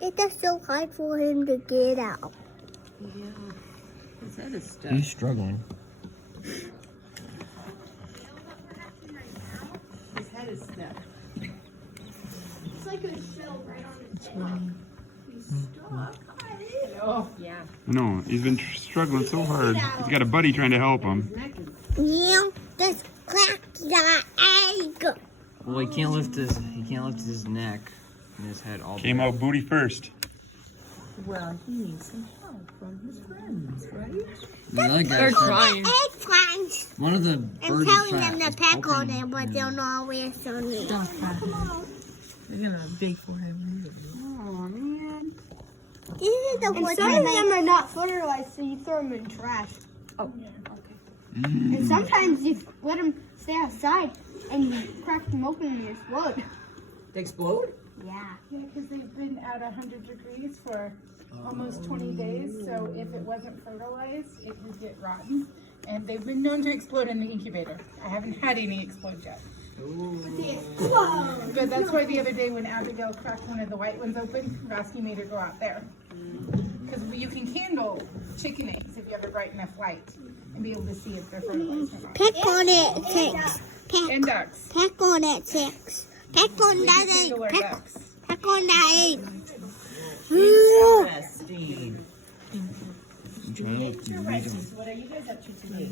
It's just so hard for him to get out. Yeah. His head is stuck. He's struggling. His head is stuck. It's like a shell right on his head. He's stuck. Oh, yeah. No, he's been struggling so hard. He's got a buddy trying to help him. His neck is. Yeah, just crack the egg. Well, he can't lift his neck and his head all the Came way. out booty first. Well, he needs some help from his friends, right? The other guy They're said- trying. Eggplants. One of the I'm birds telling is them trying- to peck on poking it, but they'll not always on it. Stop that. They're gonna beg for him. Oh, man. This is the one Some of them are not fertilized, so you throw them in trash. Oh, And sometimes you let them stay outside and you crack them open and they explode. they explode? Yeah. Yeah, because they've been at 100 degrees for almost 20 days, so if it wasn't fertilized, it would get rotten. And they've been known to explode in the incubator. I haven't had any explode yet. But that's why the other day when Abigail cracked one of the white ones open, Vasky made her go out there. Because you can candle chicken eggs if you have a bright enough light and be able to see if they're fertilized or not. Peck on it, Six. And Peck. ducks. Peck on it, Six. Peck on We that can egg. candle our Peck, ducks. peck on that egg. Interesting. I'm trying to read him. What are you guys up to today?